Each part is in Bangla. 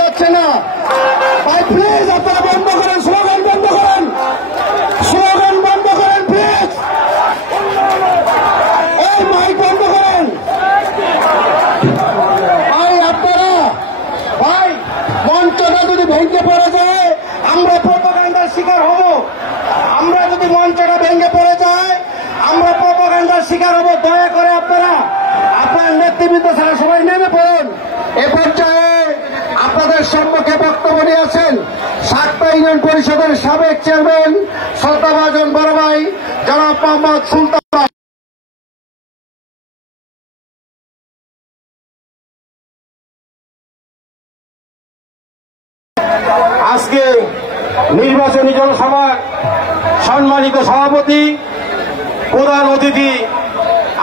যাচ্ছে না। ভাই প্লিজ আপনারা বন্ধ করেন, স্লোগান বন্ধ করেন, স্লোগান বন্ধ করেন প্লিজ, এই মাইক বন্ধ করেন। ভাই আপনারা, ভাই মঞ্চটা যদি ভেঙে পড়ে যায় আমরা প্রোপাগান্ডার শিকার হব। আমরা যদি মঞ্চটা ভেঙে পড়ে যায় আমরা প্রোপাগান্ডার শিকার হব। দয়া করে আপনারা আপনার নেতৃবৃন্দ ছাড়া সবাই নেমে পড়ুন। এ পর্যায়ে আপনাদের সম্মুখে বক্তব্য নিয়ে আছেন সাতটা ইউনিয়ন পরিষদের সাবেক চেয়ারম্যান শ্রদ্ধাভাজন বড় ভাই জনাব মোহাম্মদ সুলতান। আজকে নির্বাচনী জনসভার সম্মানিত সভাপতি, প্রধান অতিথি,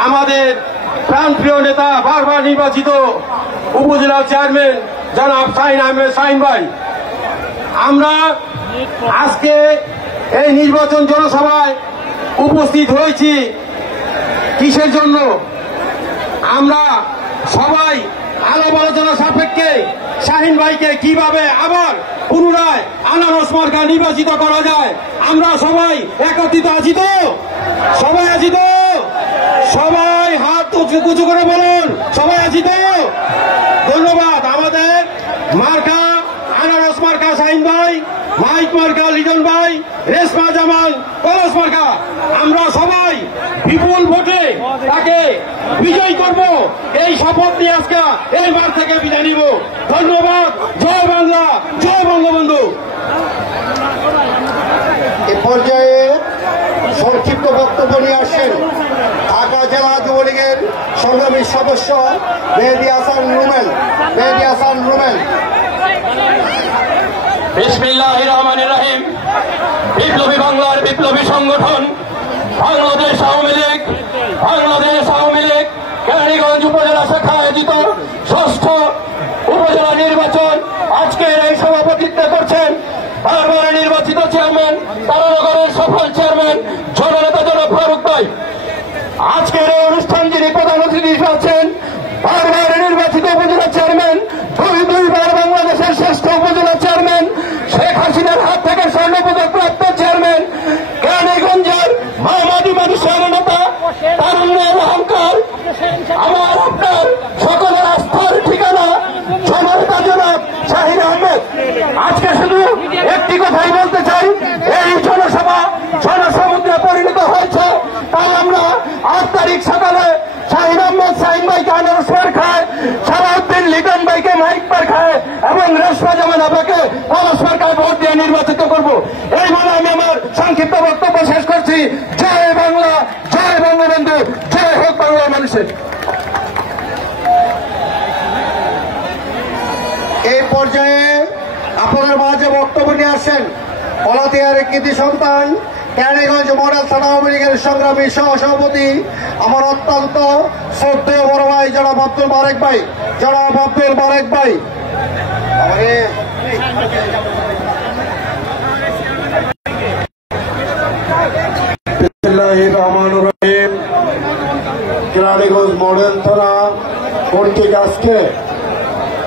আমাদের প্রাণপ্রিয় নেতা, বারবার নির্বাচিত উপজেলা চেয়ারম্যান জনাব শাহিন আহমেদ শাহিন ভাই, আমরা আজকে এই নির্বাচন জনসভায় উপস্থিত হয়েছি কিসের জন্য? আমরা সবাই আলাপ আলোচনা সাপেক্ষে শাহিন ভাইকে কিভাবে আবার পুনরায় আনারস মার্কা নির্বাচিত করা যায়, আমরা সবাই একত্রিত আছি তো? সবাই আছি তো? সবাই হাত উঁচু করে বলুন, সবাই আছি তো? ধন্যবাদ। আমাদের মার্কা আনারস মার্কা শাহিন ভাই, মাইক মার্কা লিটন ভাই, রেশমা জামান কলস মার্কা, আমরা সবাই বিপুল ভোটে তাকে বিজয়ী করব, এই শপথ নিয়ে আজকে এই মাঠ থেকে বিদায় নিব। ধন্যবাদ। জয় বাংলা, জয় বঙ্গবন্ধু। এ পর্যায়ে সংক্ষিপ্ত বক্তব্য নিয়ে আসেন ঢাকা জেলা যুবলীগের সংগ্রামী সদস্য মেহেদী হাসান রুমেল। মেহেদী হাসান রুমেল। বিসমিল্লাহির রহমানির রহিম। বিপ্লবী বাংলার বিপ্লবী সংগঠন বাংলাদেশ আওয়ামী লীগ, বাংলাদেশ আওয়ামী লীগ কেরানীগঞ্জ উপজেলা শাখা আয়োজিত ষষ্ঠ উপজেলা নির্বাচন আজকের এই সভাপতিত্ব করছেন বারবার নির্বাচিত চেয়ারম্যান, তারানগরের সফল চেয়ারম্যান জননেতা জনাব ফারুক ভাই। আজকের এই অনুষ্ঠান যিনি প্রধান অতিথি আছেন বারবার নির্বাচিত উপজেলা চেয়ারম্যান, দুইবার বাংলাদেশের শ্রেষ্ঠ উপজেলা চেয়ারম্যান, শেখ হাসিনার হাত থেকে স্বর্ণপদক প্রাপ্ত চেয়ারম্যান, কেরানীগঞ্জের মাওবাদী মানুষের নেতা, তারুণ্যের অহংকার, আমার আপনার সকলের আস্থার ঠিকানা জননেতা জনাব শাহিন আহমেদ। আজকে শুধু একটি কথাই বলতে চাই, এই জনসভা জনসমুদ্রে পরিণত হয়েছে, তাই আমরা 8 তারিখ সকালে শাহিন আহমেদ শাহিন ভাইকে আনারস মার খায়, সালাউদ্দিন লিটন ভাইকে মাইক পার খায় এবং রেশমা জামান আপনাকে কলস মার্কায় ভোট দিয়ে নির্বাচিত করব। এই বলে আমি আমার সংক্ষিপ্ত বক্তব্য শেষ করছি। জয় বাংলা, জয় বঙ্গবন্ধু, জয় হোক বাংলার মানুষের। এই পর্যায়ে আপনাদের মাঝে বক্তব্য নিয়ে আসেন পলাতিয়ার কৃতি সন্তান কেরানীগঞ্জ মডেল থানা আওয়ামী লীগের সংগ্রামী সহসভাপতি, আমার অত্যন্ত শ্রদ্ধেয় বড় ভাই জনাব আব্দুল বারেক ভাই। জনাব আব্দুল বারেক ভাই। বিসমিল্লাহির রহমানির রহিম। কেরানীগঞ্জ মডেল থানা কর্তৃক আজকে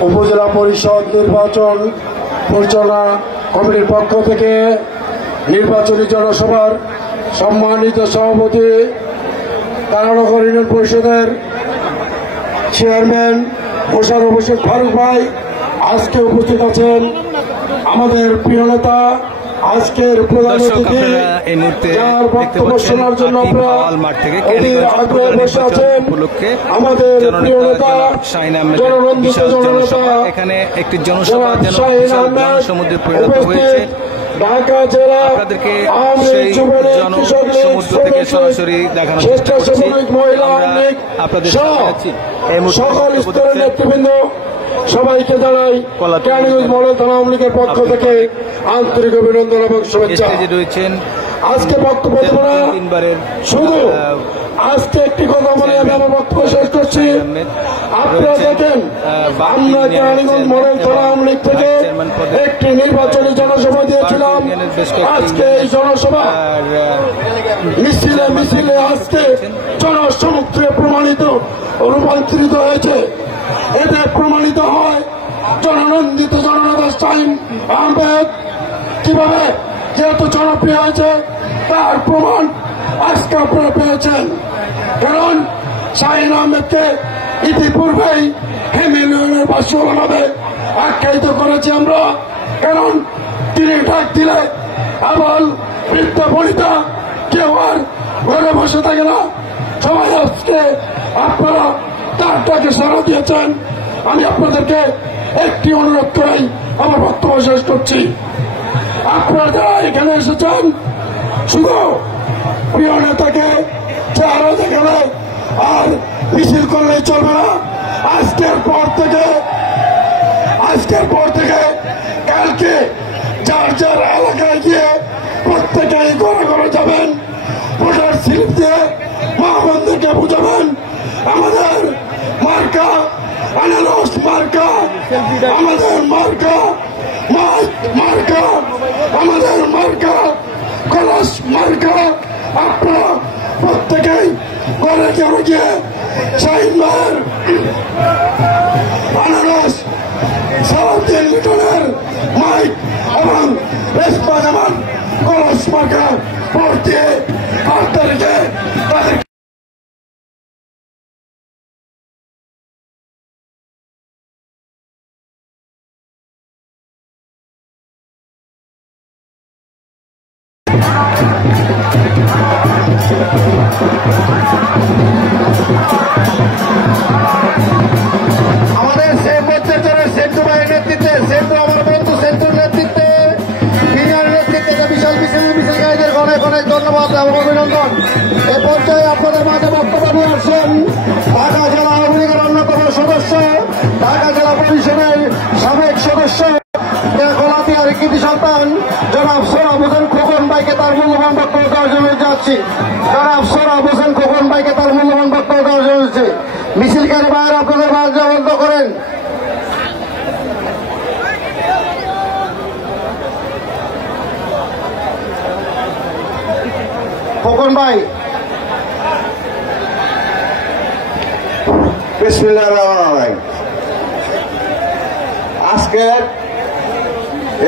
উপজেলা পরিষদ নির্বাচন পরিচালনা কমিটির পক্ষ থেকে নির্বাচনী জনসভার সম্মানিত সভাপতি, তারানগর ইউনিয়ন পরিষদের চেয়ারম্যান মোশাররফ হোসেন ফারুক ভাই আজকে উপস্থিত আছেন। আমাদের প্রিয় নেতা আজকের প্রধান অতিথি, যার বক্তব্য শোনার জন্য আগ্রহে বসে আছেন আমাদের প্রিয় নেতা জননন্দিত জননেতা এখানে একটি জনসভা জনসমুদ্রে পরিণত হয়েছে। ঢাকা জেলা আওয়ামী লীগ যুবলীগ কৃষক লীগ সরাসরি দেখানো মহিলা আওয়ামী লীগ সকল স্তরের নেতৃবৃন্দ সবাইকে জানাই কেরানীগঞ্জ মডেল থানা আওয়ামী লীগের পক্ষ থেকে আন্তরিক অভিনন্দন এবং শুভেচ্ছা। আজকে বক্তব্য দেব না, শুধু আজকে একটি কথা বলে আমি আমার বক্তব্য শেষ করছি। আপনারা দেখেন আমরা কেরানীগঞ্জ মডেল থানা আওয়ামী লীগ থেকে একটি নির্বাচনী জনসভা দিয়েছিলাম। আজকে এই জনসভা মিছিলে মিছিলে আজকে জনসমুদ্রে প্রমাণিত রূপান্তরিত হয়েছে। এতে প্রমাণিত হয় জননন্দিত জননেতা শাহীন আহমেদ কিভাবে যেহেতু জনপ্রিয় হয়েছে তার প্রমাণ আজকে আপনারা পেয়েছেন। কারণ শাহীন আহমেদকে ইতিপূর্বেই হেমিলিয়নের বাসভাবে আখ্যায়িত করেছি আমরা। কারণ তিনি ডাক দিলে আবার বৃদ্ধ বনিতা কেউ আর ঘরে বসে থাকে না। সবাই আজকে আপনারা তার ডাকে সাড়া দিয়েছেন। আমি আপনাদেরকে একটি অনুরোধ করেই আমার বক্তব্য শেষ করছি। আপনারা যারা এখানে এসেছেন শুধু প্রিয় নেতাকে চেহারা দেখালে আর মিছিল করলে চলবে না। আজকের পর থেকে কালকে যার যার এলাকায় গিয়ে প্রত্যেকেই ঘরে ঘরে যাবেন, ভোটার স্লিপ দিয়ে মা বোনদেরকে বুঝাবেন আমাদের মার্কা আনারস মার্কা, আমাদের মার্কা মার্কা, আমাদের মার্কা কলস মার্কা। আপনারা প্রত্যেকেই ঘরে ঘরে গিয়ে শাহীন ভাইয়ের আনারস সারাদিন লিটনের মাইক এবং রেশমা জামান কলস মার্কা ভোট দিয়ে 8 তারিখে তাদের আমাদের সেন্টু ভাইয়ের নেতৃত্বে, সেন্টু আমার বন্ধু সেন্টুর নেতৃত্বে, সিনিয়র নেতৃত্বে বিশাল মিছিলকারীদের অনেক অনেক ধন্যবাদ এবং অভিনন্দন। এ পর্যায়ে আপনাদের মাঝে বক্তব্য নিয়ে আসছেন ঢাকা জেলা আওয়ামী লীগের অন্যতম সদস্য, ঢাকা জেলা পরিষদের সাবেক সদস্য, গলাতিয়ার কৃতি সন্তান জনাব সোহরাব হোসেন খোকন ভাইকে তার মূল্যবান বক্তব্য দেওয়ার জন্য যাচ্ছি। জনাব সোহরাব হোসেন খোকন ভাইকে তার মূল্যবান বক্তব্য দেওয়ার জন্য যাচ্ছি। মিছিলকারী ভাইয়ের আপনাদের মাঝে বন্ধ করেন। খোকন ভাই, বিসমিল্লাহির রহমানির রহিম। আজকের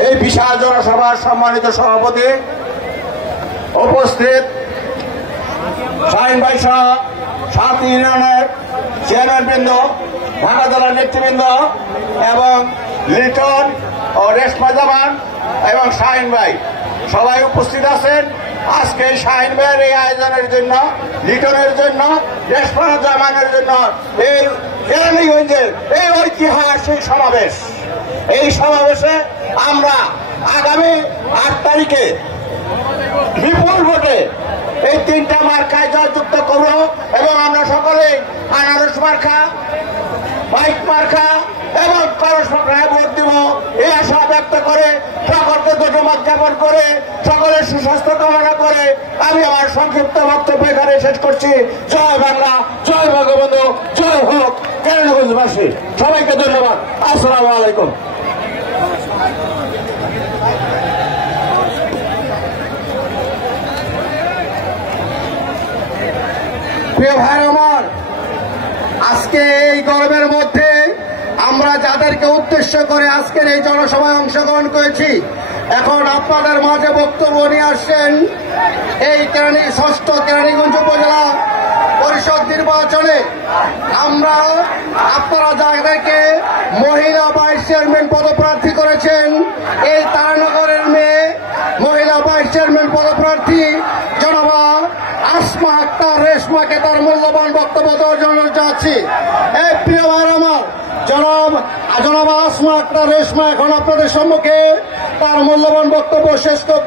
এই বিশাল জনসভার সম্মানিত সভাপতি, উপস্থিত শাহীন ভাই সহ 7 ইউনিয়নের চেয়ারম্যানবৃন্দ, ঢাকা জেলার নেতৃবৃন্দ এবং লিটন ও রেশমা জামান এবং শাহীন ভাই সবাই উপস্থিত আছেন। আজকে শাহীন ভাইয়ের এই আয়োজনের জন্য, লিটনের জন্য, রেশমা জামানের জন্য এই কেরানীগঞ্জের এই ঐতিহাসিক সমাবেশ। এই সমাবেশে আমরা আগামী 8 তারিখে বিপুল ভোটে এই 3টা মার্কায় জয়যুক্ত করব এবং আমরা সকলে আনারস মার্কা, বাইক মার্কা এবং কলস মার্কায় ভোট দিব এই আশা ব্যক্ত করে, সকলকে ধন্যবাদ জ্ঞাপন করে, সকলের সুস্বাস্থ্য কামনা করে আমি আমার সংক্ষিপ্ত বক্তব্য এখানে শেষ করছি। জয় বাংলা, জয় বঙ্গবন্ধু, জয় হোক কেরানীগঞ্জবাসী। সবাইকে ধন্যবাদ। আসসালামু আলাইকুম। প্রিয় ভাই আমার, আজকে এই গরমের মধ্যে আমরা যাদেরকে উদ্দেশ্য করে আজকের এই জনসভায় অংশগ্রহণ করেছি, এখন আপনাদের মাঝে বক্তব্য নিয়ে আসছেন এই 6ষ্ঠ কেরানীগঞ্জ উপজেলা পরিষদ নির্বাচনে আমরা আপনারা যাদেরকে মহিলা ভাইস চেয়ারম্যান পদপ্রার্থী করেছেন, এই তারানগরের মেয়ে মহিলা ভাইস চেয়ারম্যান পদপ্রার্থী জনাবা আসমা আক্তার রেশমাকে তার মূল্যবান বক্তব্য দেওয়ার জন্য চাচ্ছি। এই প্রিয় ভাই আমার, জনাব আসমা আক্তার রেশমা এখন আপনাদের সম্মুখে তার মূল্যবান বক্তব্য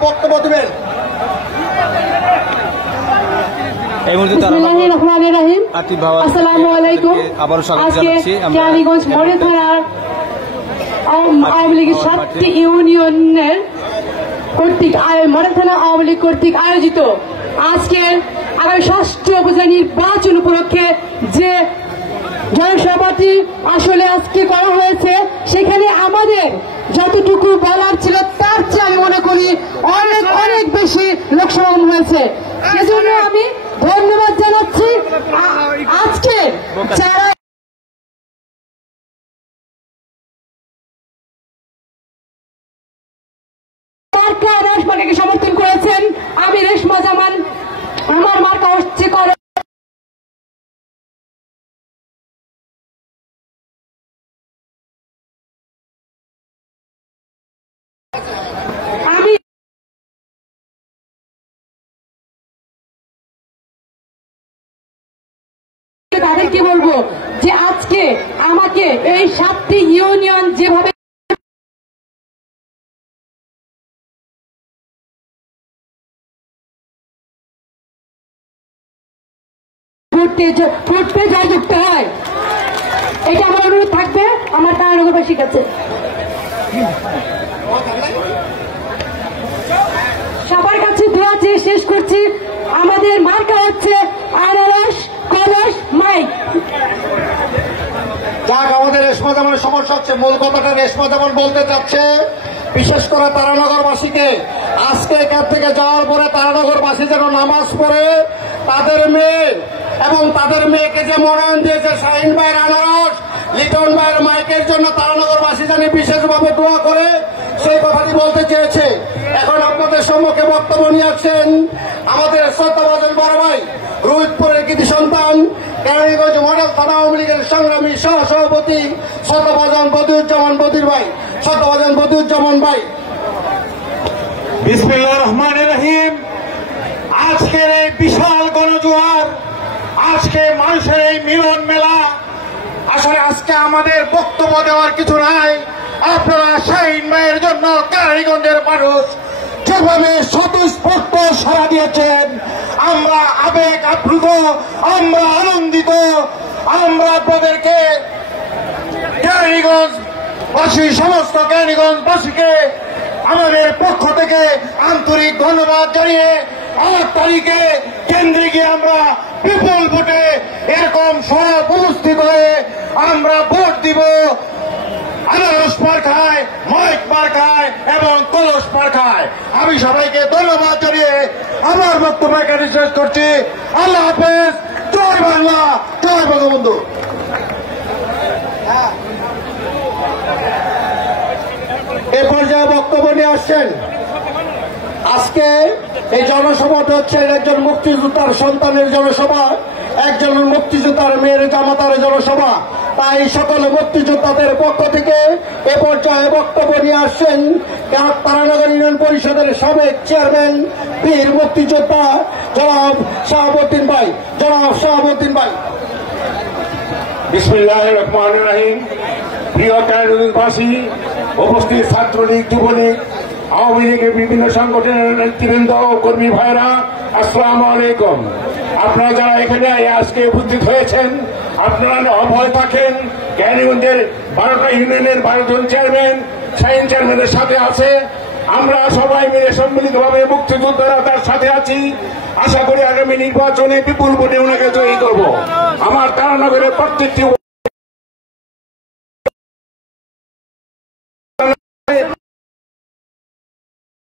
বক্তব্য দেবেন। আসসালামু আলাইকুম। আজকে কেরানীগঞ্জ মডেল থানার আওয়ামী লীগের 7টি ইউনিয়নের মডেল থানা আওয়ামী লীগ কর্তৃক আয়োজিত আজকের আগামী 6টি উপজেলা নির্বাচন উপলক্ষে যে জনসভাটি আসলে আজকে করা হয়েছে, সেখানে আমাদের যতটুকু বলার ছিল তার চেয়ে আমি মনে করি অনেক অনেক বেশি লোক সমাগম হয়েছে। সেজন্য আমি ধন্যবাদ জানাচ্ছি আজকে যারা মার্কা আনারস মার্কাকে সমর্থন করেছেন। আমি রেশমা জামান, আমার মার্কা হচ্ছে কলস। আমি তাদেরকে বলবো যে আজকে আমাকে এই 7টি ইউনিয়ন যেভাবে ফুটতে জয়যুক্ত হয়, এটা আমার অনুরোধ থাকবে আমার তারানগরবাসীর কাছে। সবার কাছে দোয়া চেয়ে শেষ করছি। আমাদের মার্কা হচ্ছে আনারস কলস মাইক। যাক, আমাদের রেশমা জামানের সমস্যা হচ্ছে, মূল কথাটা রেশমা জামান বলতে চাচ্ছে, বিশেষ করে তারানগরবাসীকে আজকে এখান থেকে যাওয়ার পরে তারানগরবাসী যেন নামাজ পড়ে তাদের মেয়ে এবং তাদের মেয়েকে যে মনোনয়ন দিয়েছে শাহিন ভাইয়ের আনারস, লিটন ভাইয়ের মাইকের জন্য তারানগরবাসী জানি বিশেষভাবে দোয়া করে, সেই কথাটি বলতে চেয়েছে। এখন আপনাদের সম্মুখে বক্তব্য নিয়ে আসছেন আমাদের শ্রদ্ধাভাজন বড় ভাই, রোহিতপুরের কৃতি সন্তান, কেরানীগঞ্জ মডেল থানা আওয়ামী লীগের সংগ্রামী সহসভাপতি শ্রদ্ধাভাজন বদিউজ্জামান বদির ভাই, শ্রদ্ধাভাজন বদিউজ্জামান ভাই। বিসমিল্লাহির রহমানির রহিম। আজকের এই বিশাল গণজোয়ার, আজকে মানুষের এই মিলন মেলা, আসলে আজকে আমাদের বক্তব্য দেওয়ার কিছু নাই। আপনারা শাহিন ভাইয়ের জন্য কেরানীগঞ্জের মানুষ যেভাবে স্বতঃস্ফূর্ত সাড়া দিয়েছেন, আমরা আবেগ আপ্লুত, আমরা আনন্দিত। আমরা আপনাদেরকে কেরানীগঞ্জবাসী, সমস্ত কেরানীগঞ্জবাসীকে আমাদের পক্ষ থেকে আন্তরিক ধন্যবাদ জানিয়ে 8 তারিখে কেন্দ্রে গিয়ে আমরা বিপুল ভোটে এরকম সব উপস্থিত হয়ে আমরা ভোট দিব আনারস মার্কায়, মাইক মার্কায় এবং কলস মার্কায়। আমি সবাইকে ধন্যবাদ জানিয়ে আমার বক্তব্য এখানে শেষ করছি। আল্লাহ হাফেজ। জয় বাংলা, জয় বঙ্গবন্ধু। এ পর্যায়ে বক্তব্য নিয়ে আসছেন, আজকে এই জনসভাটা হচ্ছে একজন মুক্তিযোদ্ধার সন্তানের জনসভা, একজন মুক্তিযোদ্ধার মেয়ের জামাতার জনসভা। তাই সকল মুক্তিযোদ্ধাদের পক্ষ থেকে এ পর্যায়ে বক্তব্য নিয়ে আসছেন তারানগর ইউনিয়ন পরিষদের সাবেক চেয়ারম্যান, বীর মুক্তিযোদ্ধা জনাব শাহাবুদ্দিন ভাই। জনাব শাহাবুদ্দিন ভাই। বিসমিল্লাহির রহমানির রহিম। প্রিয় কেরানীগঞ্জবাসী, উপস্থিত ছাত্রলীগ, যুবলীগ, আওয়ামী লীগের বিভিন্ন সংগঠনের নেতৃবৃন্দ ও কর্মী ভাইরা, আসসালামু আলাইকুম। আপনারা যারা এখানে আজকে উপস্থিত হয়েছেন, আপনারা অভয় থাকেন। কেরানীগঞ্জের 12টা ইউনিয়নের 12 জন চেয়ারম্যান, শাহিন চেয়ারম্যানের সাথে আছে। আমরা সবাই মিলে সম্মিলিতভাবে মুক্তিযোদ্ধারা তার সাথে আছি। আশা করি আগামী নির্বাচনে বিপুল ভোটে ওনাকে জয়ী করব। আমার তারানগরের প্রত্যেকটি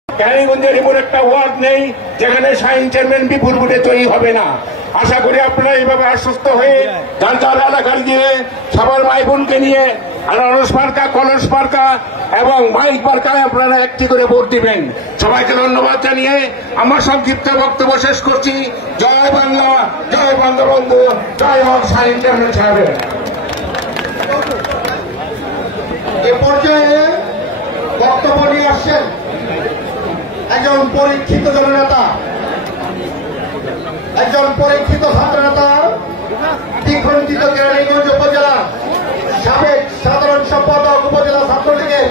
কেরানীগঞ্জের এমন একটা ওয়ার্ড নেই যেখানে শাহিন চেয়ারম্যান বিপুল ভোটে তৈরি হবে না। আশা করি আপনারা এইভাবে আশ্বস্ত হয়ে যার যার এলাকার দিয়ে সবার ভাই বোনকে নিয়ে আনারস মার্কা, কলস মার্কা এবং মাইক মার্কায় আপনারা একটি করে ভোট দিবেন। সবাইকে ধন্যবাদ জানিয়ে আমার সংক্ষিপ্ত বক্তব্য শেষ করছি। জয় বাংলা, জয় বঙ্গবন্ধু, জয় হোক শাহিন চেয়ারম্যান সাহেবের। এ পর্যায়ে বক্তব্য নিয়ে আসছেন একজন পরীক্ষিত জননেতা, একজন পরীক্ষিত ছাত্রনেতা, দ্বিখণ্ডিত কেরানীগঞ্জ উপজেলা সাবেক সাধারণ সম্পাদক, উপজেলা ছাত্রলীগের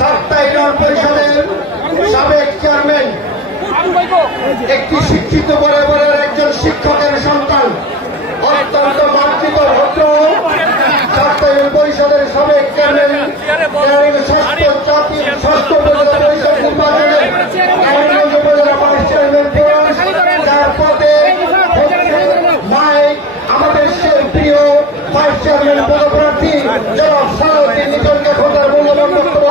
7টা ইউনিয়ন পরিষদের সাবেক চেয়ারম্যান, একটি শিক্ষিত পরিবারের একজন শিক্ষকের সন্তান, অত্যন্ত মার্জিত ভদ্র, 7টা ইউনিয়ন পরিষদের সাবেক চেয়ারম্যান, ষষ্ঠ উপজেলা পরিষদ নির্বাচনে কেরানীগঞ্জ উপজেলা ভাইস চেয়ারম্যান ফিরোজ, যার পদে মাইক আমাদের প্রিয় ভাইস চেয়ারম্যান পদপ্রার্থী জনাব সালাউদ্দিন লিটনকে খোঁজার মূল্যবান বক্তব্য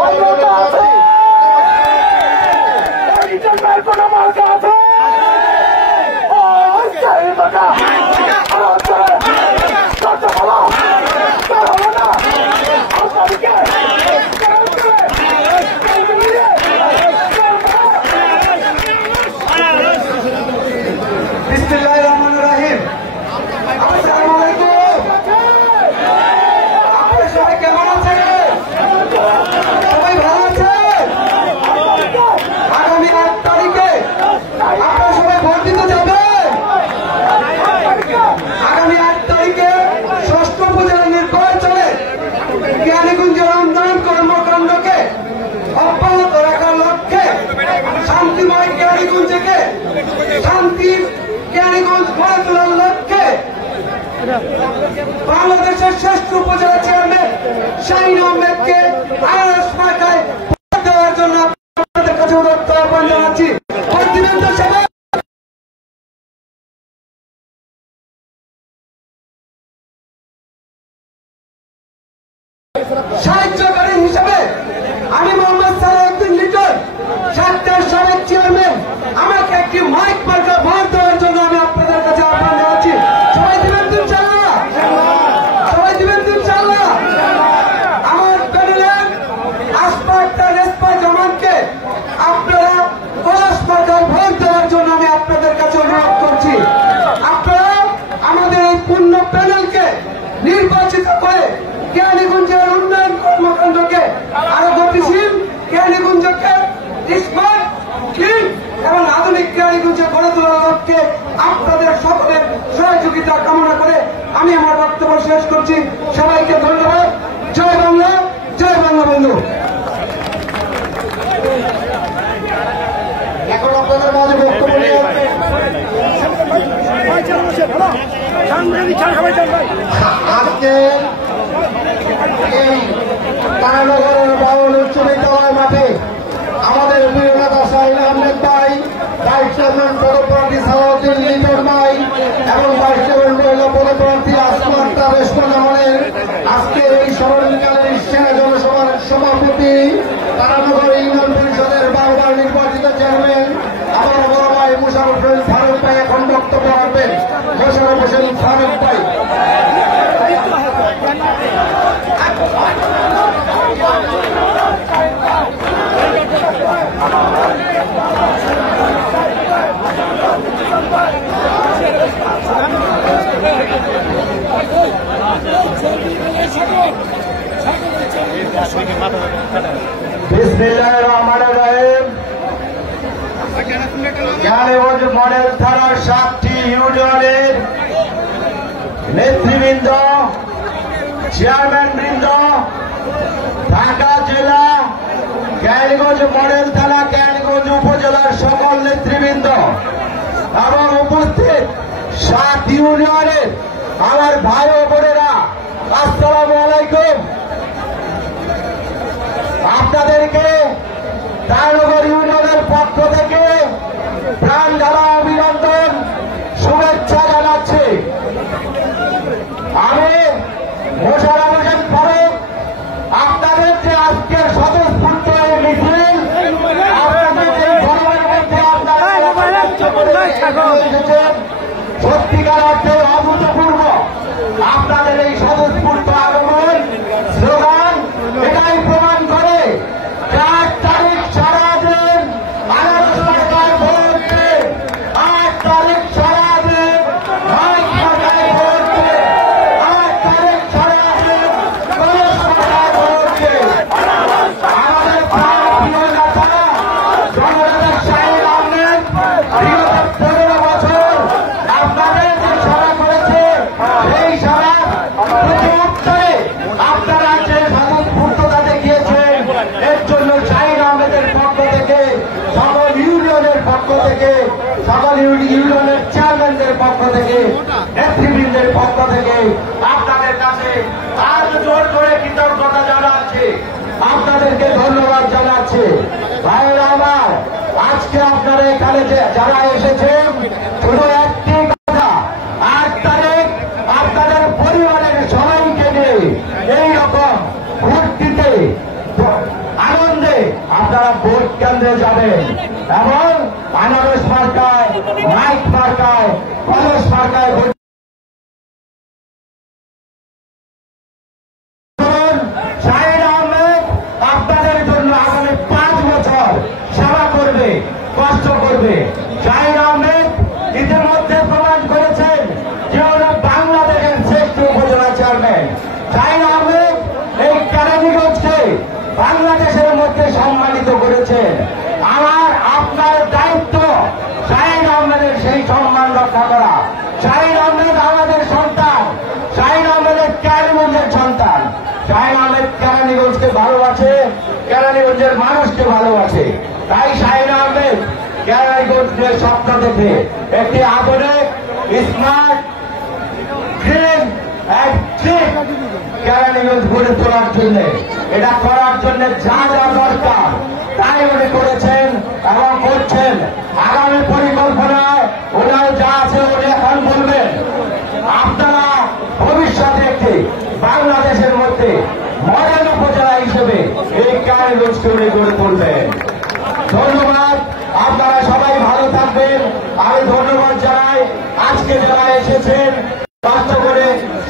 করছি। সবাইকে ধন্যবাদ। জয় বাংলা, জয় বাংলা বন্ধু। এখন আপনাদের মাঝে বক্তব্য নিয়ে আজকে এই কারানগরের বাউল উচ্চ বিদ্যালয় মাঠে আমাদের প্রিয় নেতা শাহিন আহমেদ ভাই, ভাইস চেয়ারম্যান পদপ্রার্থী সালাউদ্দিন লিটন ভাই এবং ভাইস চেয়ারম্যান মহিলা পদপ্রার্থী আসমা আক্তার রেশমা জামানের আজকে এই স্মরণকালের সেনা জনসভার সভাপতি, কারানগর ইউনিয়ন পরিষদের বারবার নির্বাচিত চেয়ারম্যান আমার বড় ভাই মোশাররফ হোসেন ফারুক ভাই এখন বক্তব্য রাখবেন। মোশাররফ হোসেন ফারুক ভাই। বিসমিল্লাহির রহমানির রহিম। জ্ঞানীগঞ্জ মডেল থানার 7টি ইউনিয়নের নেতৃবৃন্দ, চেয়ারম্যান বৃন্দ, ঢাকা জেলা, জ্ঞানীগঞ্জ মডেল থানা, জ্ঞানীগঞ্জ উপজেলার সকল নেতৃবৃন্দ এবং উপস্থিত 7 ইউনিয়নের আমার ভাই ও বোনেরা, আসসালামু আলাইকুম। আপনাদেরকে কারানগর ইউনিয়নের পক্ষ থেকে প্রাণ ঢালা অভিনন্দন, শুভেচ্ছা জানাচ্ছি। আমি মোশাররফ হোসেন ফারুক আপনাদের যে আজকের স্বতঃস্ফূর্ত এই মিছিল, আপনাদের এই গরমের মধ্যে আপনারা এসেছেন, সত্যিকার অর্থে অভূতপূর্ব। আপনাদের এই স্বতঃস্ফূর্ত আগমন স্লোগান এটাই প্রমাণ করে 8 তারিখ সারাদিন আনারস মার্কায় ভোট দিন, 8 তারিখ সারাদিন মাইক মার্কায় ভোট দিন, 8 তারিখ সারাদিন কলস মার্কায় ভোট দিন। আমাদের প্রিয় নেতা জননেতা শাহিন আহমেদ বিগত 15 বছর আপনাদের যে সভা করেছে, সেই সভা প্রতি উত্তরে আপনারা যে স্বতঃস্ফূর্ততা দেখিয়েছেন, এর জন্য শাহিন আহমেদের পক্ষ থেকে, সকল ইউনিয়নের পক্ষ থেকে, সকল ইউনিয়নের চেয়ারম্যানদের পক্ষ থেকে, নেতৃবৃন্দের পক্ষ থেকে আপনাদের কাছে আজ জোর করে কৃতজ্ঞতা জানাচ্ছি, আপনাদেরকে ধন্যবাদ জানাচ্ছি। ভাইয়েরা আমার, আজকে আপনারা এখানে যারা এসেছেন, শুধু একটি কথা, 8 তারিখ আপনাদের পরিবারের সবাইকে নিয়ে এইরকম ভোট দিতে আনন্দে আপনারা ভোট কেন্দ্রে যাবেন এবং আনারস মার্কায়, মাইক মার্কায়, কলস মার্কায় ভোট। শাহিন আহমেদ আপনাদের জন্য আগামী 5 বছর সেবা করবে, কষ্ট করবে। শাহিন আহমেদ ইতিমধ্যে প্রমাণ করেছেন যে ওরা বাংলাদেশের শ্রেষ্ঠ উপজেলা চেয়ারম্যান। শাহিন আহমেদ এই কেরানীগঞ্জকে বাংলাদেশের মধ্যে সম্মানিত করেছেন। আমার আপনার দায়িত্ব শাহিন আহমেদের সেই সম্মান রক্ষা করা। শাহিন আহমেদ আমাদের সন্তান, শাহিন আহমেদের কেরানীগঞ্জের সন্তান। শাহিন আহমেদ কেরানীগঞ্জকে ভালোবাসে, কেরানীগঞ্জের মানুষকে ভালোবাসে। তাই শাহিন আহমেদ কেরানীগঞ্জের স্বপ্ন দেখে একটি আধুনিক, স্মার্ট, গ্রিন কেরানীগঞ্জ গড়ে তোলার জন্য, এটা করার জন্য যা যা দরকার তাই উনি করেছেন এবং করছেন। আগামী পরিকল্পনায় ওনার যা আছে উনি এখন বলবেন। আপনারা ভবিষ্যতে একটি বাংলাদেশের মধ্যে মডেল উপজেলা হিসেবে এই কেরানীগঞ্জকে উনি গড়ে তুলবেন। ধন্যবাদ। আপনারা সবাই ভালো থাকবেন। আমি ধন্যবাদ জানাই আজকে যারা এসেছেন, কষ্ট করে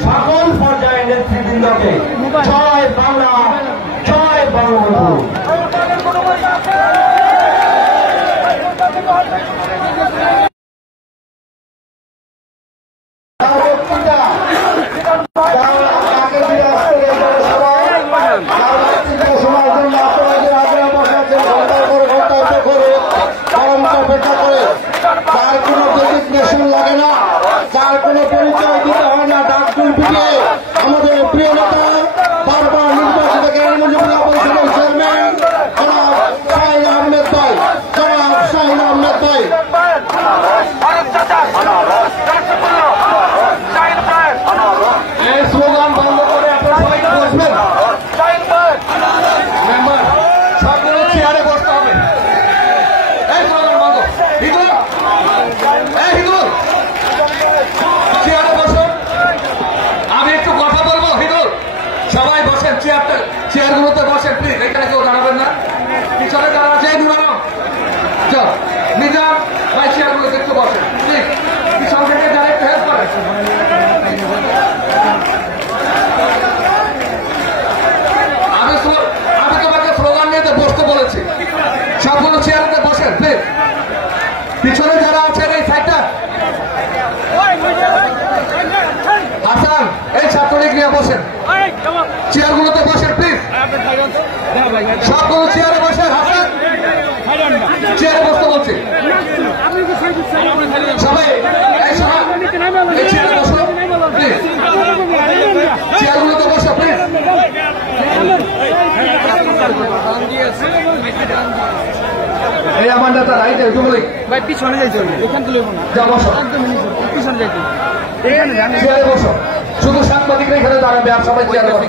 সকল পর্যায়ের নেতৃবৃন্দকে। জয় বাংলা, জয় বঙ্গবন্ধু। যার কোনো ডেজিগনেশন লাগে না, যার কোনো পরিচয় বসেন প্লিজ, এখানে কেউ দাঁড়াবেন না। পিছনে যারা আছে নুরানো চল নিজাম ভাই চেয়ারগুলো দেখতে বসেন প্লিজ, পিছন থেকে যারা একটু হেল্প করেন। আমি তোমাকে স্লোগান নিয়ে বসতে বলেছি, সবগুলো চেয়ারতে বসেন প্লিজ। পিছনে যারা আছেন এই সাইডটা হাসান এই ছাত্রলীগ নিয়ে বসেন, চেয়ারগুলোতে বসেন প্লিজ, সবগুলো চেয়ারে বসেন। হাসান চেয়ারে বসতে বলছি, সবাই এই চেয়ারে বসো প্লিজ, চেয়ারগুলোতে বসো প্লিজ। এই আমার নেতা রাইটে যুবলীগ ভাই পিছনে যাইতে হবে, এখান থেকে যা বসো, পিছনে যাইতে চেয়ারে বসো, শুধু সাংবাদিকরা এখানে দাঁড়াবে আর সবাই চেয়ারে বসে।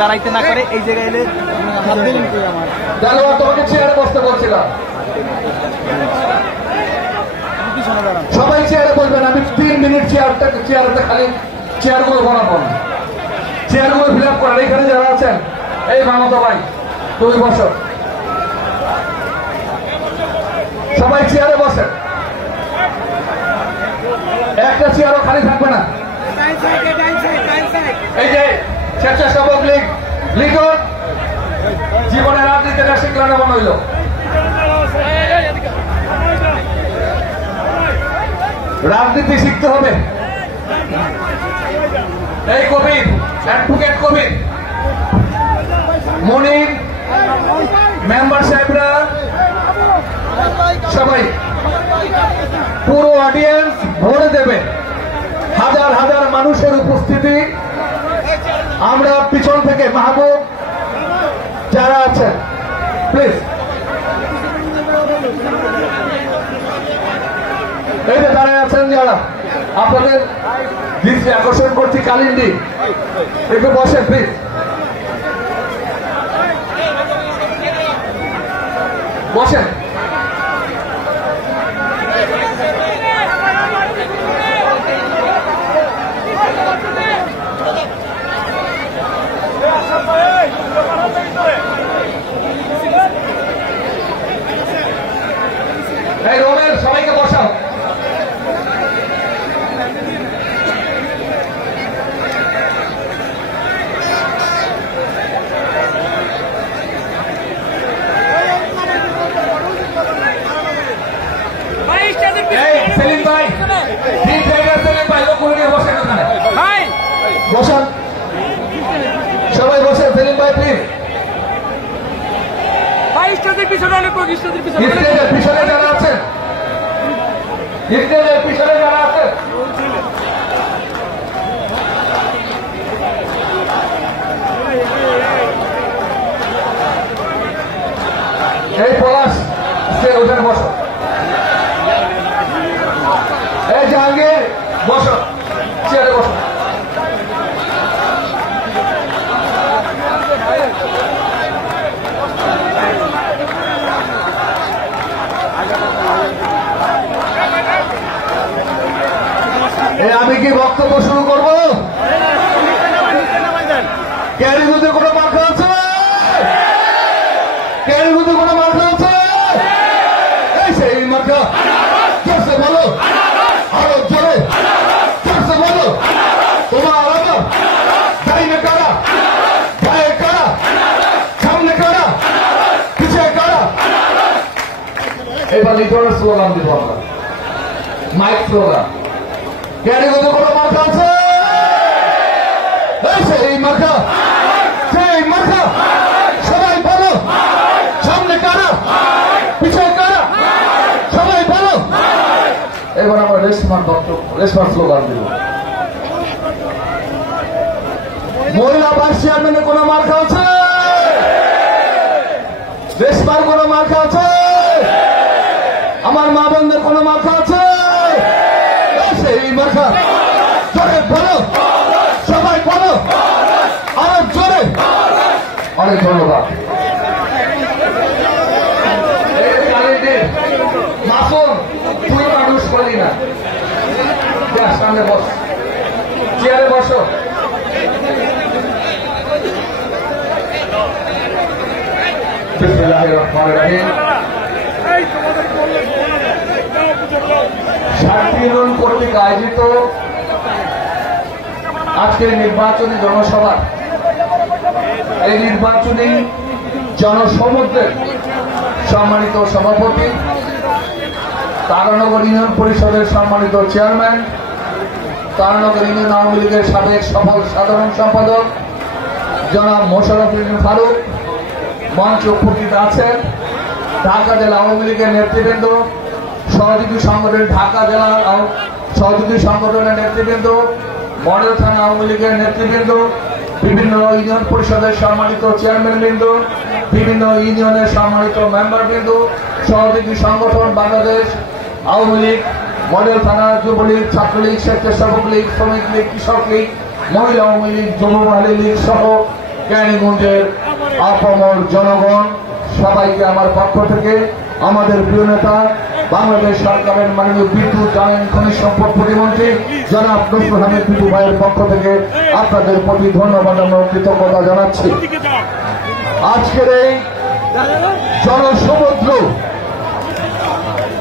দাঁড়াইতে না করে এই জায়গায় এলে হাত দিলেন আমার জানো তোমাকে চেয়ারে বসতে বলছিলাম, সবাই চেয়ারে বলবেন। আমি 3 মিনিট চেয়ারটা খালি চেয়ারগুলো বানাবো, চেয়ারগুলো ফিল আপ করেন। এখানে যারা আছেন এই মামতা ভাই তুমি বসো, সবাই চেয়ারে বসেন, একটা চেয়ারও খালি থাকবে না। এই যে স্বেচ্ছাসেবক লীগ লিডর জীবনের রাজনীতিটা শিখলেন এমন হইল, রাজনীতি শিখতে হবে। এই কবির অ্যাডভোকেট কবির মনির মেম্বার সাহেবরা সবাই পুরো অডিয়েন্স ভরে দেবে, হাজার হাজার মানুষের উপস্থিতি। আমরা পিছন থেকে মাহবুব যারা আছেন প্লিজ, এই যে দাঁড়ায় আছেন যারা, আপনাদের দৃষ্টি আকর্ষণ করছি কালিন্দি, একটু বসেন প্লিজ, বসেন। এই রোমের সবাইকে বসাও। সেলিম ভাই ঠিক জায়গায়, সেলিম ভাই লোক নিয়ে বসেন ওখানে, বসান সবাই বসেন। সেলিম ভাই প্লিজ, স্টেজের পিছনে যারা আছেন, স্টেজের পিছনে যারা আছেন এই পলাশ ওখানে বসো, এই জাহাঙ্গীর বসো, চেয়ারে বসো। আমি কি বক্তব্য শুরু করবো? ক্যারিগুতে কোনো মার্কা আছে? ক্যারিগুতে কোনো মার্কা আছে? এই সেই মার্কা জোরসে বলো, আরো জোরে জোরসে বলো। তোমার আলাদা দাঁড়িয়ে কারা, গায়ে কারা, সামনে কারা, পিছিয়ে কারা। এবার লিডারের স্লোগান দিব আমরা, মাইক স্লোগান। ক্যারিগুতে কোনো মার্কা আছে? সেই মার্কা, সেই মার্কা, সবাই বলো। সামনে কারা, পিছিয়ে কারা, সবাই বলো। এবার আমরা রেশমার স্লোগান দিব। মহিলা ভাইস চেয়ারম্যানের কোন মার্কা আছে? রেশমার কোন মার্কা আছে? আমার মা বোনদের কোন মার্কা আছে? সেই মার্কা, জোরে বলো, সবাই বলো, আরো জোরে। অনেক ধন্যবাদ। মাসুম তুই মানুষ বলি না, সামনে বস, চেয়ারে বসো। বিসমিল্লাহির রহমানির রহিম। 7টি ইউনিয়ন কর্তৃক আয়োজিত আজকের নির্বাচনী জনসভা, এই নির্বাচনী জনসমুদ্রের সম্মানিত সভাপতি, তারানগর ইউনিয়ন পরিষদের সম্মানিত চেয়ারম্যান, তারানগর ইউনিয়ন আওয়ামী লীগের সাবেক সফল সাধারণ সম্পাদক জনাব মোশাররফ হোসেন ফারুক মঞ্চে উপস্থিত আছেন, ঢাকা জেলা আওয়ামী লীগের নেতৃবৃন্দ, সহযোগী সংগঠন ঢাকা জেলা সহযোগী সংগঠনের নেতৃবৃন্দ, মডেল থানা আওয়ামী লীগের নেতৃবৃন্দ, বিভিন্ন ইউনিয়ন পরিষদের সম্মানিত চেয়ারম্যানবৃন্দ, বিভিন্ন ইউনিয়নের সম্মানিত মেম্বারবৃন্দ, সহযোগী সংগঠন বাংলাদেশ আওয়ামী লীগ, মডেল থানা যুবলীগ, ছাত্রলীগ, স্বেচ্ছাসেবক লীগ, শ্রমিক লীগ, কৃষক লীগ, মহিলা আওয়ামী লীগ, যুব মহিলা লীগ সহ কেরানীগঞ্জের আপামর জনগণ, সবাইকে আমার পক্ষ থেকে আমাদের প্রিয় নেতা বাংলাদেশ সরকারের মাননীয় বিদ্যুৎ জ্বালানি খনিজ সম্পদ প্রতিমন্ত্রী জনাব নসরুল হামিদ বিপু ভাইয়ের পক্ষ থেকে আপনাদের প্রতি ধন্যবাদ এবং কৃতজ্ঞতা জানাচ্ছি। আজকের এই জনসমুদ্র,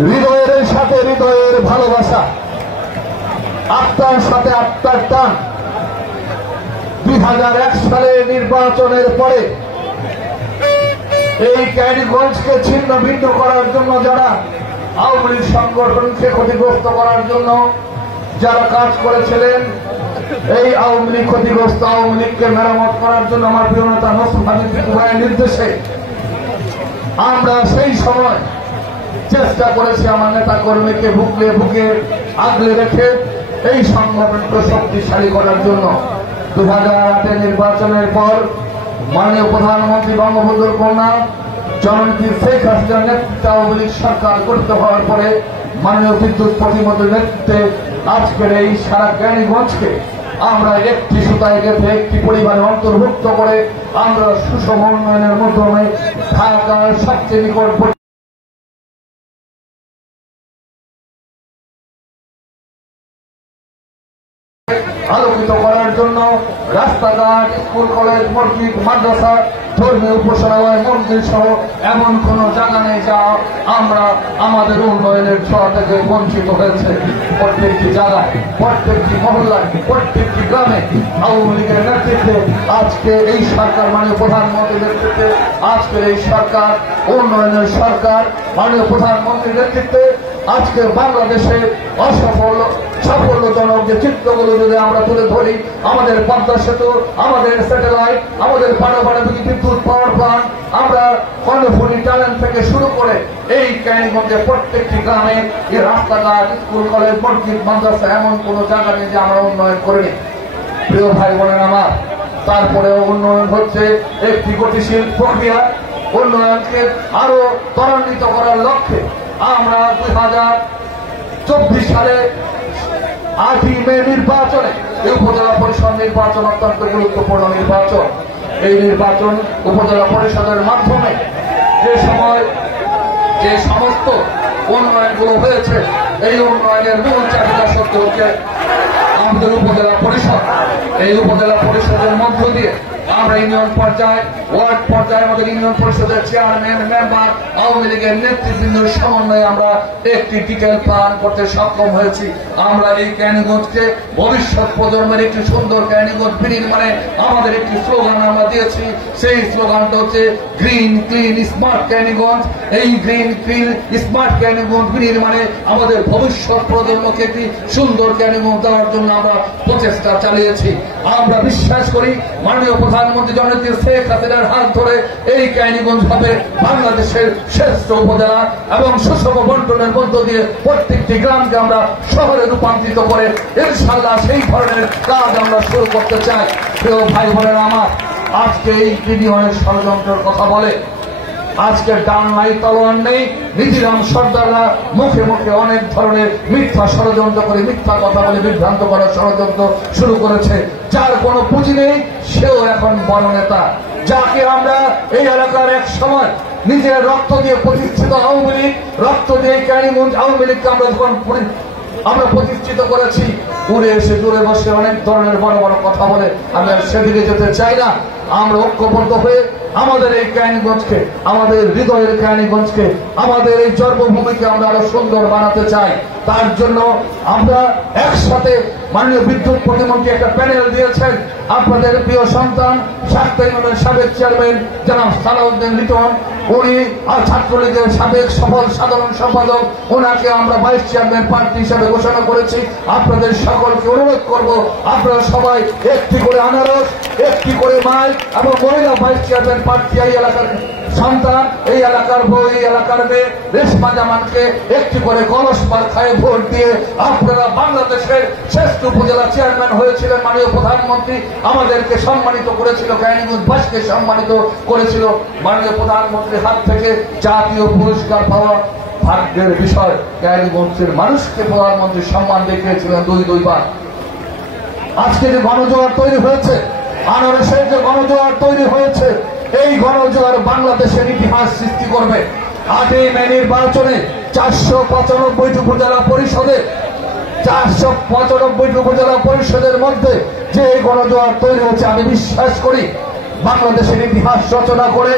হৃদয়ের সাথে হৃদয়ের ভালোবাসা, আত্মার সাথে আত্মার টান, 2001 সালে নির্বাচনের পরে এই কেরানীগঞ্জকে ছিন্ন ভিন্ন করার জন্য যারা আওয়ামী লীগ সংগঠনকে ক্ষতিগ্রস্ত করার জন্য যারা কাজ করেছিলেন, এই আওয়ামী লীগ ক্ষতিগ্রস্ত আওয়ামী লীগকে মেরামত করার জন্য আমার প্রিয় নেতা নসরুল হামিদ বিপু ভাইয়ের নির্দেশে আমরা সেই সময় চেষ্টা করেছি আমার নেতা কর্মীকে বুকে আগলে রেখে এই সংগঠনকে শক্তিশালী করার জন্য। 2008 নির্বাচনের পর মাননীয় প্রধানমন্ত্রী বঙ্গবন্ধুর কন্যা জননেত্রী শেখ হাসিনার নেতৃত্বে আওয়ামী লীগ সরকার গঠিত হওয়ার পরে মাননীয় বিদ্যুৎ প্রতিমন্ত্রীর নেতৃত্বে আজকের এই সারা কেরানীগঞ্জকে আমরা একটি সুতায় গেঁথে একটি পরিবারে অন্তর্ভুক্ত করে আমরা সুষম উন্নয়নের মাধ্যমে ঢাকার সবচেয়ে নিকট আলোকিত করার জন্য রাস্তাঘাট, স্কুল, কলেজ, মসজিদ, মাদ্রাসা, ধর্মীয় উপাসনালয়, মন্দির সহ এমন কোন জায়গা নেই যা আমরা আমাদের উন্নয়নের ছোঁয়া থেকে বঞ্চিত হয়েছে। প্রত্যেকটি জায়গায়, প্রত্যেকটি মহল্লায়, প্রত্যেকটি গ্রামে আওয়ামী লীগের নেতৃত্বে আজকে এই সরকার, মাননীয় প্রধানমন্ত্রীর নেতৃত্বে আজকের এই সরকার উন্নয়নের সরকার, মাননীয় প্রধানমন্ত্রীর নেতৃত্বে আজকে বাংলাদেশে সাফল্যজনক যে চিত্রগুলো যদি আমরা তুলে ধরি, আমাদের পদ্মা সেতু, আমাদের স্যাটেলাইট, আমাদের পারমাণবিক বিদ্যুৎ পাওয়ার প্লান্ট, আমরা কর্ণফুলী টানেল থেকে শুরু করে এই কেরানীগঞ্জের প্রত্যেকটি গ্রামে এই রাস্তাঘাট, স্কুল, কলেজ, মসজিদ, মাদ্রাসা এমন কোন জায়গা নেই যে আমরা উন্নয়ন করিনি। প্রিয় ভাই বোনেন আমার, তারপরেও উন্নয়ন হচ্ছে একটি গতিশীল প্রক্রিয়া। উন্নয়নকে আরো ত্বরান্বিত করার লক্ষ্যে আমরা 2024 সালে 8ই মে নির্বাচনে উপজেলা পরিষদ নির্বাচন অত্যন্ত গুরুত্বপূর্ণ নির্বাচন। এই নির্বাচন উপজেলা পরিষদের মাধ্যমে যে সমস্ত উন্নয়নগুলো হয়েছে, এই উন্নয়নের মূল চাহিদা সত্য হচ্ছে আমাদের উপজেলা পরিষদ। এই উপজেলা পরিষদের মধ্য দিয়ে আমরা ইউনিয়ন পর্যায়ে, ওয়ার্ড পর্যায়ে আমাদের ইউনিয়ন পরিষদের চেয়ারম্যান, মেম্বার, আওয়ামী লীগের নেতৃবৃন্দের সমন্বয়ে আমরা একটি ডিটেল প্ল্যান করতে সক্ষম হয়েছি। আমরা এই কেরানীগঞ্জকে ভবিষ্যৎ প্রজন্মের একটি সুন্দর কেরানীগঞ্জ বিনির্মাণে আমাদের একটি স্লোগান আমরা দিয়েছি। সেই স্লোগানটা হচ্ছে গ্রিন ক্লিন স্মার্ট কেরানীগঞ্জ। এই গ্রিন ক্লিন স্মার্ট কেরানীগঞ্জ বিনির্মাণে আমাদের ভবিষ্যৎ প্রজন্মকে একটি সুন্দর কেরানীগঞ্জ দেওয়ার জন্য আমরা প্রচেষ্টা চালিয়েছি। আমরা বিশ্বাস করি মাননীয় প্রধানমন্ত্রী জননেত্রী শেখ হাসিনার হাত ধরে এই কেরানীগঞ্জ হবে বাংলাদেশের শ্রেষ্ঠ উপজেলা এবং সুষম বন্টনের মধ্য দিয়ে প্রত্যেকটি গ্রামকে আমরা শহরে রূপান্তরিত করে ইনশাআল্লাহ সেই ধরনের কাজ আমরা শুরু করতে চাই। প্রিয় ভাই বোনেরা আমার, আজকে এই ইউনিয়নের ষড়যন্ত্রের কথা বলে আজকে ডান নাই তলোয়ার নেই, নিধিরাম সর্দাররা মুখে মুখে অনেক ধরনের মিথ্যা ষড়যন্ত্র করে, মিথ্যা কথা বলে বিভ্রান্ত করার ষড়যন্ত্র শুরু করেছে। যার কোনো পুঁজি নেই সেও এখন বড় নেতা, যাকে আমরা এই এলাকার এক সময় নিজের রক্ত দিয়ে প্রতিষ্ঠিত আওয়ামী লীগ, রক্ত দিয়ে কেরানীগঞ্জ আওয়ামী লীগকে আমরা প্রতিষ্ঠিত করেছি। উড়ে এসে দূরে বসে অনেক ধরনের বড় বড় কথা বলে আমি আর সেদিকে যেতে চাই না। আমরা ঐক্যবদ্ধ হয়ে আমাদের এই ক্যানিগঞ্জকে, আমাদের হৃদয়ের ক্যানিগঞ্জকে, আমাদের এই জন্মভূমিকে আমরা আরো সুন্দর বানাতে চাই। তার জন্য আমরা একসাথে মাননীয় বিদ্যুৎ প্রতিমন্ত্রী একটা প্যানেল দিয়েছেন। আপনাদের প্রিয় সন্তান সাতটা ইউনিয়নের সাবেক চেয়ারম্যান জনাব সালাউদ্দিন লিটন, উনি আর ছাত্রলীগের সাবেক সফল সাধারণ সম্পাদক, ওনাকে আমরা ভাইস চেয়ারম্যান প্রার্থী হিসেবে ঘোষণা করেছি। আপনাদের সকলকে অনুরোধ করব, আপনারা সবাই একটি করে আনারস, একটি করে মাইক এবং মহিলা ভাইস চেয়ারম্যান প্রার্থী এই এলাকার সন্তান, এই এলাকার বউ, এই এলাকার মেয়ে রেশমা জামানকে একটি করে কলস পাখায় ভোট দিয়ে আপনারা বাংলাদেশের শ্রেষ্ঠ উপজেলা চেয়ারম্যান হয়েছিলেন। মাননীয় প্রধানমন্ত্রী আমাদেরকে সম্মানিত করেছিল, ক্যানিগঞ্জবাসীকে সম্মানিত করেছিল। মাননীয় প্রধানমন্ত্রীর হাত থেকে জাতীয় পুরস্কার পাওয়া ভাগ্যের বিষয়। ক্যানিগঞ্জের মানুষকে প্রধানমন্ত্রী সম্মান দেখিয়েছিলেন দুইবার। আজকে যে গণজোয়ার তৈরি হয়েছে, আনারসের যে গণজোয়ার তৈরি হয়েছে, এই গণজোয়ার বাংলাদেশের ইতিহাস সৃষ্টি করবে। 8ই মে নির্বাচনে 495টি উপজেলা পরিষদে 495টি উপজেলা পরিষদের মধ্যে যে গণজোয়ার তৈরি হয়েছে, আমি বিশ্বাস করি বাংলাদেশের ইতিহাস রচনা করে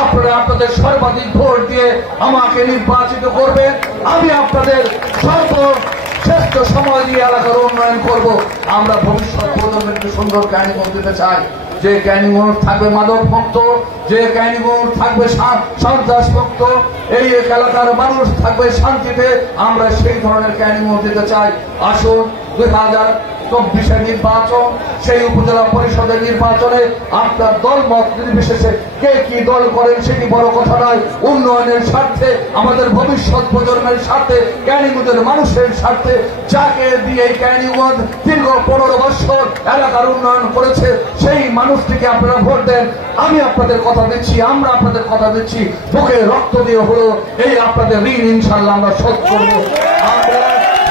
আপনারা আপনাদের সর্বাধিক ভোট দিয়ে আমাকে নির্বাচিত করবেন। আমি আপনাদের সর্বশ্রেষ্ঠ সময় দিয়ে এলাকার উন্নয়ন করব। আমরা ভবিষ্যৎ প্রজন্মকে সুন্দর ক্যানিগঞ্জ দিতে চাই, যে ক্যানিগঞ্জ থাকবে মাদক মুক্ত, যে ক্যানিগঞ্জ থাকবে সন্ত্রাস মুক্ত, এই এলাকার মানুষ থাকবে শান্তিতে। আমরা সেই ধরনের ক্যানিগঞ্জ দিতে চাই। আসুন 2024 নির্বাচন, সেই উপজেলা পরিষদের নির্বাচনে আপনার দল মত নির্বিশেষে কে কি দল করেন সেটি বড় কথা নয়। উন্নয়নের স্বার্থে, আমাদের ভবিষ্যৎ প্রজন্মের স্বার্থে, ক্যানিগঞ্জের মানুষের স্বার্থে, যাকে দিয়ে ক্যানিগঞ্জ দীর্ঘ 15 বছর এলাকার উন্নয়ন করেছে, সেই মানুষটিকে আপনারা ভোট দেন। আমি আপনাদের কথা দিচ্ছি, আমরা আপনাদের কথা দিচ্ছি, বুকে রক্ত দিয়ে হলো এই আপনাদের ঋণ ইনশাল্লাহ আমরা শোধ করবো। আমরা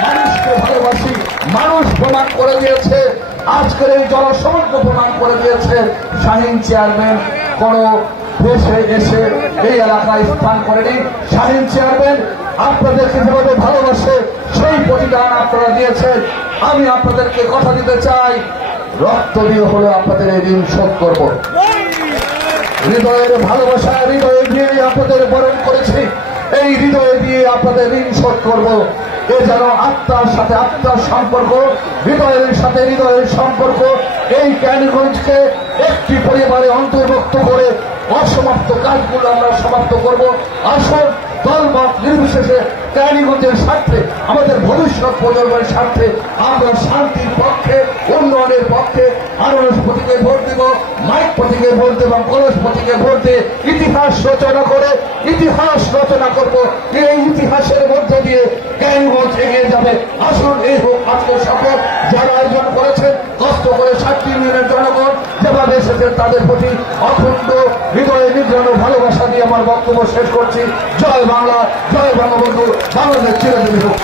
মানুষকে ভালোবাসি, মানুষ প্রমাণ করে দিয়েছে, আজকের এই জনসমুদ্র প্রমাণ করে দিয়েছে। শাহীন চেয়ারম্যান কোন দেশে এসে এই এলাকায় স্থান করেনি। শাহীন চেয়ারম্যান আপনাদেরকে যেভাবে ভালোবাসে সেই প্রতিদান আপনারা দিয়েছেন। আমি আপনাদেরকে কথা দিতে চাই, রক্ত দিয়ে হলে আপনাদের এই ঋণ শোধ করবো। হৃদয়ের ভালোবাসা, হৃদয়ে দিয়ে আপনাদের বরণ করেছি, এই হৃদয়ে দিয়ে আপনাদের ঋণ শোধ করবো। এ যেন আত্মার সাথে আত্মার সম্পর্ক, হৃদয়ের সাথে হৃদয়ের সম্পর্ক। এই ক্যানিগঞ্জকে একটি পরিবারে অন্তর্ভুক্ত করে অসমাপ্ত কাজগুলো আমরা সমাপ্ত করব। আসল দলমত নির্বিশেষে ক্যানিগঞ্জের স্বার্থে, আমাদের ভবিষ্যৎ প্রজন্মের স্বার্থে আমরা শান্তির পক্ষে, উন্নয়নের পক্ষে আনারস প্রতীকে ভোট দিব, মাইক প্রতীকে ভোট দেব, কলস প্রতীকে ভোট দিয়ে ইতিহাস রচনা করে ইতিহাস রচনা করব। এই ইতিহাসের মধ্যে দিয়ে ক্যানিগঞ্জ এগিয়ে যাবে। আসুন এই হোক আজকের শপথ। যারা আয়োজন করেছেন কষ্ট করে 7টি ইউনিয়নের জনগণ যেভাবে এসেছেন তাদের প্রতি অখণ্ড হৃদয়ে নির্জন ভালোবাসা দিয়ে আমার বক্তব্য শেষ করছি। জয় বাংলা, জয় বঙ্গবন্ধু, বাংলাদেশ চিরজীবী হোক।